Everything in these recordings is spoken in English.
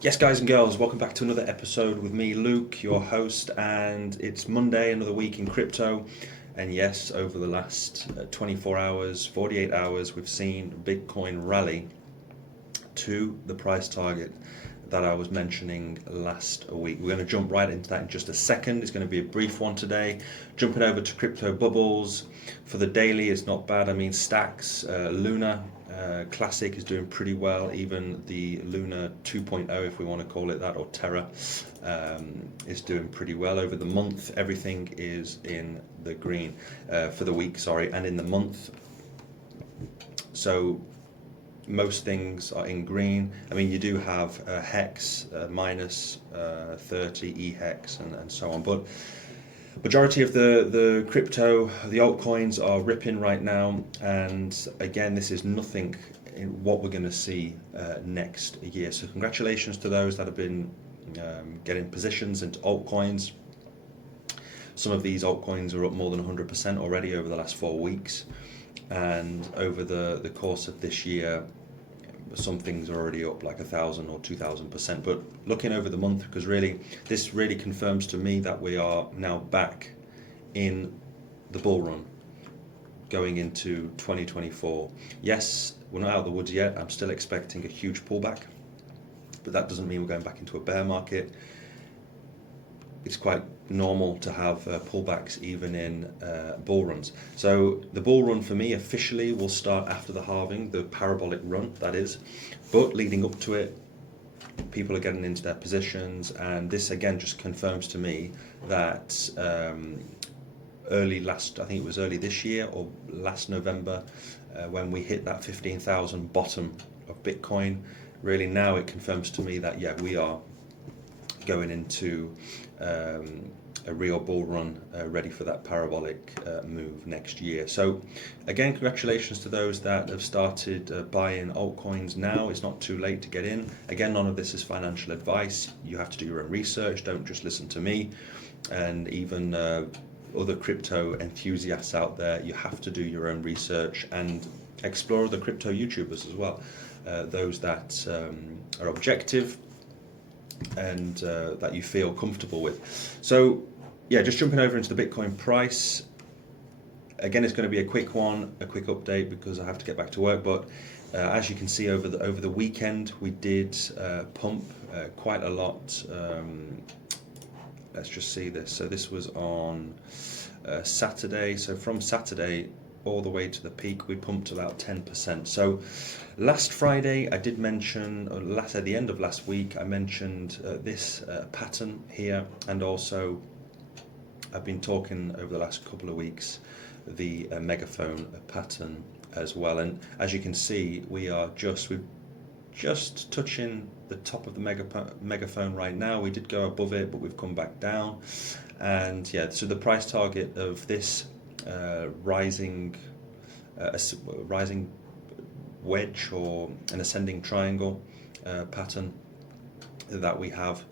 Yes, guys and girls, welcome back to another episode with me, Luke, your host, and it's Monday, another week in crypto. And yes, over the last 24 hours, 48 hours, we've seen Bitcoin rally to the price target that I was mentioning last week. We're going to jump right into that in just a second. It's going to be a brief one today. Jumping over to crypto bubbles. For the daily, it's not bad. I mean, Stacks, Luna, Classic is doing pretty well. Even the Luna 2.0, if we want to call it that, or Terra, is doing pretty well. Over the month, everything is in the green. For the week, sorry, and in the month. So most things are in green. I mean, you do have Hex minus 30, E-Hex, and so on. But majority of the crypto, the altcoins are ripping right now. And again, this is nothing in what we're going to see next year. So congratulations to those that have been getting positions into altcoins. Some of these altcoins are up more than 100% already over the last 4 weeks. And over the course of this year, some things are already up like 1,000 or 2,000%. But looking over the month, because really this really confirms to me that we are now back in the bull run going into 2024. Yes, we're not out of the woods yet. I'm still expecting a huge pullback, but that doesn't mean we're going back into a bear market. It's quite normal to have pullbacks even in bull runs. So the bull run for me officially will start after the halving, the parabolic run that is, but leading up to it, people are getting into their positions, and this again just confirms to me that I think it was early this year or last November, when we hit that 15,000 bottom of Bitcoin, really now it confirms to me that yeah, we are going into a real bull run, ready for that parabolic move next year. So again, congratulations to those that have started buying altcoins now. It's not too late to get in. Again, none of this is financial advice. You have to do your own research. Don't just listen to me and even other crypto enthusiasts out there. You have to do your own research and explore other crypto YouTubers as well, those that are objective and that you feel comfortable with. So yeah, just jumping over into the Bitcoin price. Again, it's going to be a quick one, a quick update because I have to get back to work. But as you can see, over the weekend, we did pump quite a lot. Let's just see this. So this was on Saturday. So from Saturday all the way to the peak, we pumped about 10%. So last Friday, I did mention, or at the end of last week, I mentioned this pattern here, and also I've been talking over the last couple of weeks the megaphone pattern as well. And as you can see, we're just touching the top of the megaphone right now. We did go above it, but we've come back down. And yeah, so the price target of this rising wedge or an ascending triangle pattern that we have,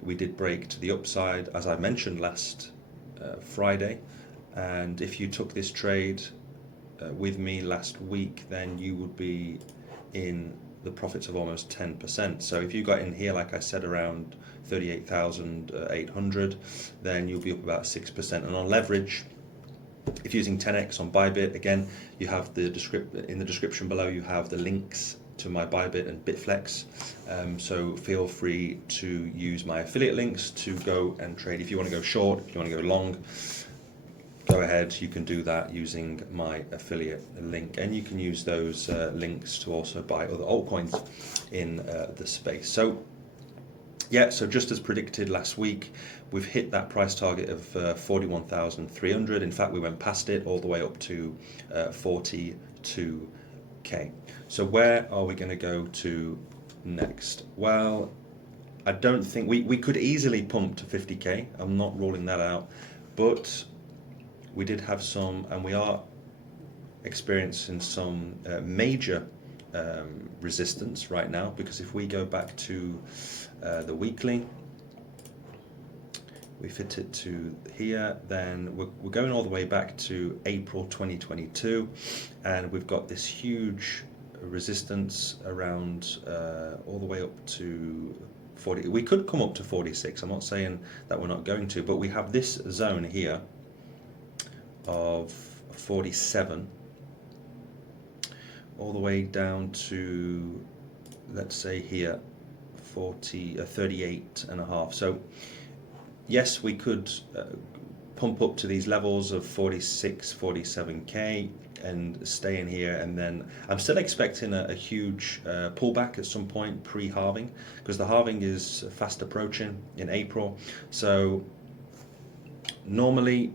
we did break to the upside, as I mentioned last Friday. And if you took this trade with me last week, then you would be in the profits of almost 10%. So if you got in here, like I said, around 38,800, then you'll be up about 6%. And on leverage, if using 10x on Bybit, again, you have in the description below, you have the links to my Bybit and Bitflex. So feel free to use my affiliate links to go and trade. If you want to go short, if you want to go long, go ahead. You can do that using my affiliate link, and you can use those links to also buy other altcoins in the space. So yeah, so just as predicted last week, we've hit that price target of 41,300. In fact, we went past it all the way up to 42K. So where are we going to go to next? Well, I don't think we could easily pump to 50K. I'm not ruling that out, but we did have some, and we are experiencing some major resistance right now, because if we go back to the weekly, we fit it to here, then we're going all the way back to April 2022, and we've got this huge resistance around all the way up to 40. We could come up to 46. I'm not saying that we're not going to, but we have this zone here of 47 all the way down to, let's say here, 38 and a half. So yes, we could pump up to these levels of 46, 47k and stay in here, and then I'm still expecting a huge pullback at some point pre-halving, because the halving is fast approaching in April. So normally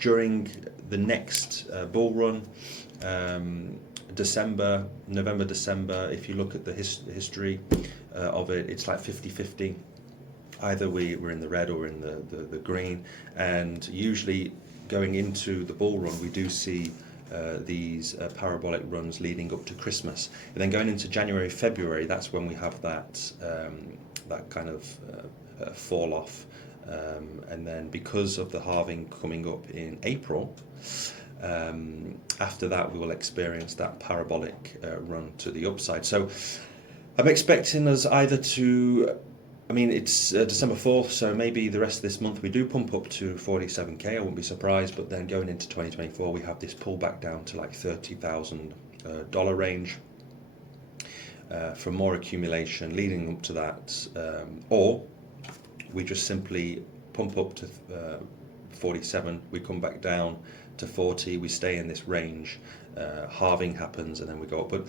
during the next bull run, November, December, if you look at the history of it, it's like 50-50. Either we're in the red or in the green, and usually going into the bull run we do see these parabolic runs leading up to Christmas, and then going into January, February, that's when we have that kind of fall off, and then because of the halving coming up in April, after that we will experience that parabolic run to the upside. So I'm expecting us either to, I mean, it's December 4th, so maybe the rest of this month we do pump up to 47k, I wouldn't be surprised, but then going into 2024 we have this pullback down to like $30,000 range for more accumulation leading up to that, or we just simply pump up to 47, we come back down to 40, we stay in this range, halving happens, and then we go up. But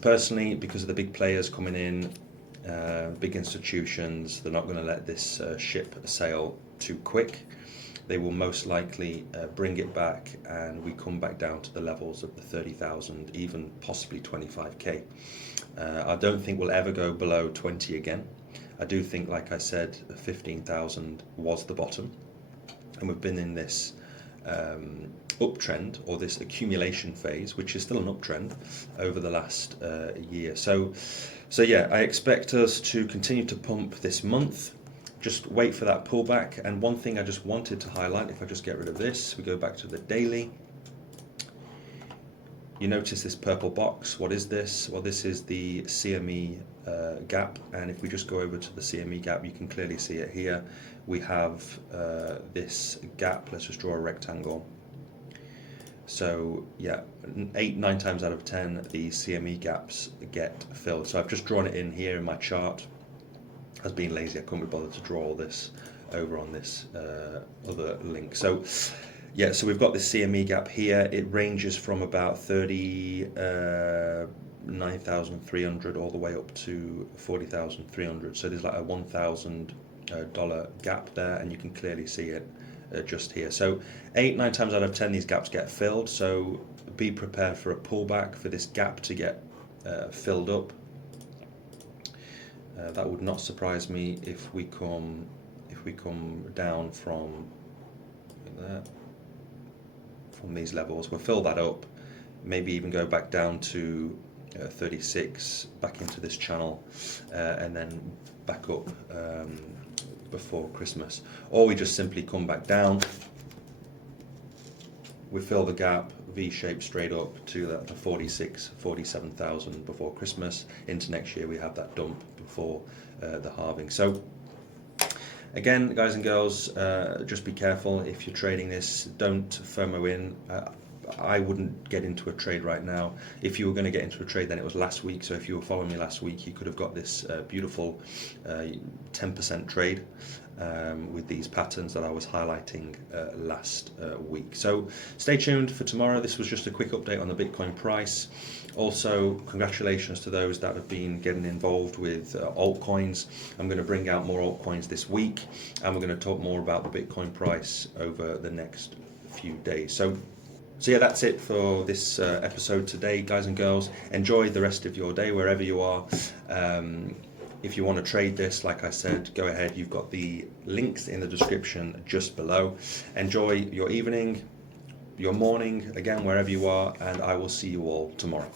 personally, because of the big players coming in, big institutions, they're not going to let this ship sail too quick. They will most likely bring it back, and we come back down to the levels of the 30,000, even possibly 25k. I don't think we'll ever go below 20 again. I do think, like I said, 15,000 was the bottom, and we've been in this uptrend, or this accumulation phase, which is still an uptrend over the last year. So yeah, I expect us to continue to pump this month. Just wait for that pullback. And one thing I just wanted to highlight, if I just get rid of this, we go back to the daily. You notice this purple box. What is this? Well, this is the CME gap, and if we just go over to the CME gap, you can clearly see it here. We have this gap. Let's just draw a rectangle. So yeah, 8-9 times out of 10 the CME gaps get filled. So I've just drawn it in here in my chart. I was being lazy, I couldn't be bothered to draw all this over on this other link. So yeah, so we've got the CME gap here. It ranges from about 39,300 all the way up to 40,300. So there's like a $1,000 gap there, and you can clearly see it just here. So 8-9 times out of 10 these gaps get filled. So be prepared for a pullback, for this gap to get filled up. That would not surprise me if we come down from there. From these levels, we'll fill that up, maybe even go back down to 36, back into this channel, and then back up before Christmas. Or we just simply come back down, we fill the gap, V-shape straight up to the 47,000 before Christmas. Into next year we have that dump before the halving. So again, guys and girls, just be careful if you're trading this. Don't FOMO in. I wouldn't get into a trade right now. If you were going to get into a trade, then it was last week. So if you were following me last week, you could have got this beautiful 10% trade with these patterns that I was highlighting last week. So stay tuned for tomorrow. This was just a quick update on the Bitcoin price. Also, congratulations to those that have been getting involved with altcoins. I'm going to bring out more altcoins this week, and we're going to talk more about the Bitcoin price over the next few days. So yeah, that's it for this episode today, guys and girls. Enjoy the rest of your day wherever you are. If you want to trade this, like I said, go ahead. You've got the links in the description just below. Enjoy your evening, your morning, again, wherever you are, and I will see you all tomorrow.